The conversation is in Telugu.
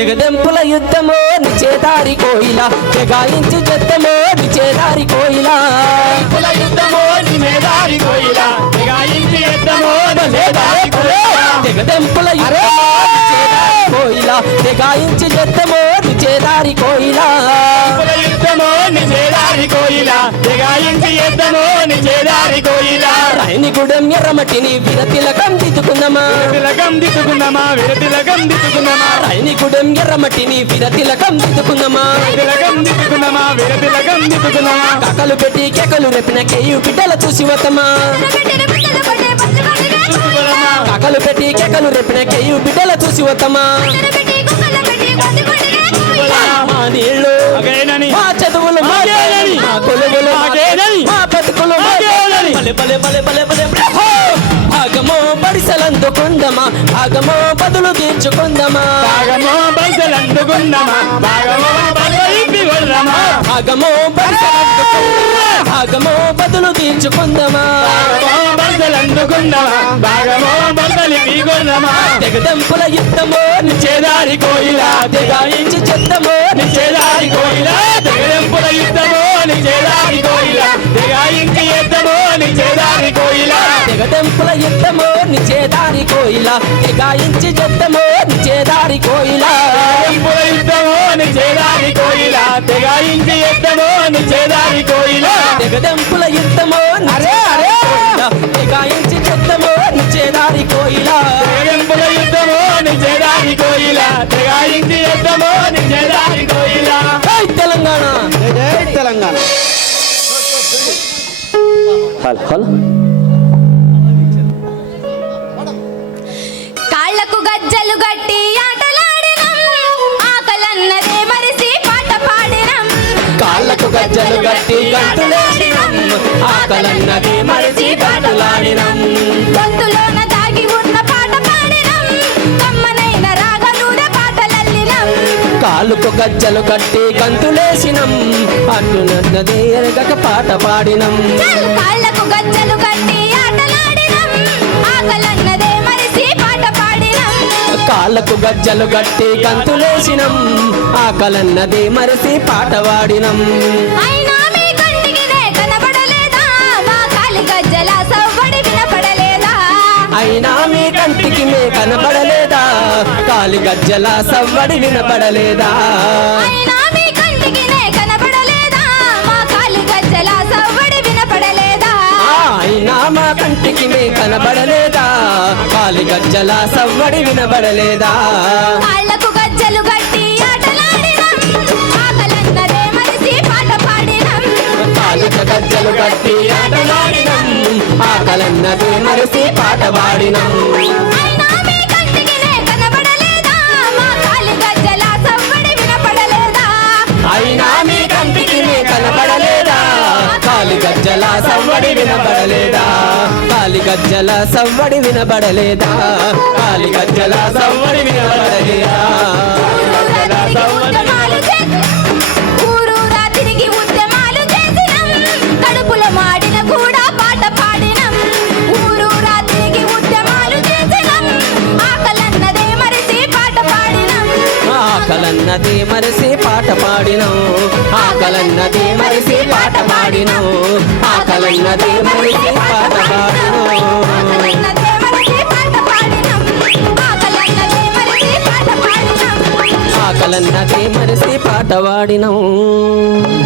తెగదెంపుల యుద్ధమో నిచేదారి కోయిల. తెగాయించి చెత్తమో నిచేదారి కోయిల. కుల యుద్ధమో నిమేదారి కోయిల. తెగాయించి యుద్ధమో నిమేదారి కోయిల. తెగదెంపుల యుద్ధమో నిచేదారి కోయిల. తెగాయించి చెత్తమో నిచేదారి కోయిల. యుద్ధమో నిమేదారి కోయిల రాయనిగూడెం ఎర్రమట్టిని విరతిలకం దిద్దుకుందమా తిలకం దిద్దుకున్నామా విరతిలకం దిద్దుకున్నామా రాయనిగూడెం ఎర్రమట్టిని విరతిలకం దిద్దుకుందమా తిలకం దిద్దుకున్నామా విరతిలకం దిద్దుకున్నామా కకలు పెట్టి కేకలు రెప్పిన కేయు బిడ్డల చూసి వతమా? కకలు పెట్టి కేకలు రెప్పిన కేయు బిడ్డల చూసి వతమా? మా నీళ్ళు మా చదువులు. మా కొలువులు బలే బలే బలే బలే బలే! భాగమో బడిసలందుకుందమా భాగమో బదులు తీర్చుకుందమా? భాగమో బైసలందుకున్నామా భాగమో భాగమో బడిసలందుకుందమా భాగమో బదులు తీర్చుకుందమా? బైసలందుకున్నామా భాగమో బైసలిపి కొల్లమా తెగదెంపుల యుద్ధమో చేదారి కోయిల తెగాయించి చెత్తమో చేదారి కోయిల. యుద్ధమో చేదారి కోయిల తెగదెంపుల యుద్ధమో నిచేదారి కోయిల తెగాయించి చెత్తమో నిచేదారి కోయిల తెగదెంపుల యుద్ధమో చేదారి కోయిల తెగాయించి యుద్ధమో చేదారి కోయిల తెగదెంపుల యుద్ధమో అరే, అరే! తెగాయించి చెత్తమో నిచేదారి కోయిల తెగదెంపుల యుద్ధమో చేదారి కోయిల తెగాయించి యుద్ధమో చేదారి కోయిల తెలంగాణ. తెలంగాణ. హల్ గజ్జలు గట్టి ఆకలన్నదే మరిసి పాట పాడినం. గజ్జలు గట్టి గంతులేసినం ఆకలన్నది మరిచి పాటలాడినం. గొంతులోన దాగి ఉన్న పాట పాడినం. కమ్మనైన పాటలల్లినం. కాళ్ళకు గజ్జలు కట్టి గంతులేసినం. అన్నున్నది ఎరగక పాట పాడినం. చల్ కాళ్ళకు గజ్జలు గట్టి గంతులేసినం. ఆకలన్నది మరిసి పాట పాడినం అయినా మీ కంటికినే కనబడలేదా? మా కాలి గజ్జల సవ్వడి వినపడలేదా? అయినా మీ కంటికి మే కనబడలేదా? కాలి గజ్జల సవ్వడి వినపడలేదా? కంటికి మే కనబడలేదా? కాలి గజ్జల సవ్వడి వినబడలేదా? కాళ్ళకు గజ్జలు గట్టి గజ్జలు గట్టి ఆటలాడినం ఆకలన్నది మరిసి పాట పాడినం. గజ్జల సవ్వడి వినబడలేదా? కాలి గజ్జల సవ్వడి వినబడలేదా? కాలి గజ్జల సవ్వడి వినబడలేదా? ఆకలన్నది మరిసి పాట పాడినం. ఆకలన్నది మరిసి పాట పాడినం. ఆకలన్నది మరిసి పాట పాడినం. ఆకలన్నదే మరిసి పాట పాడినం.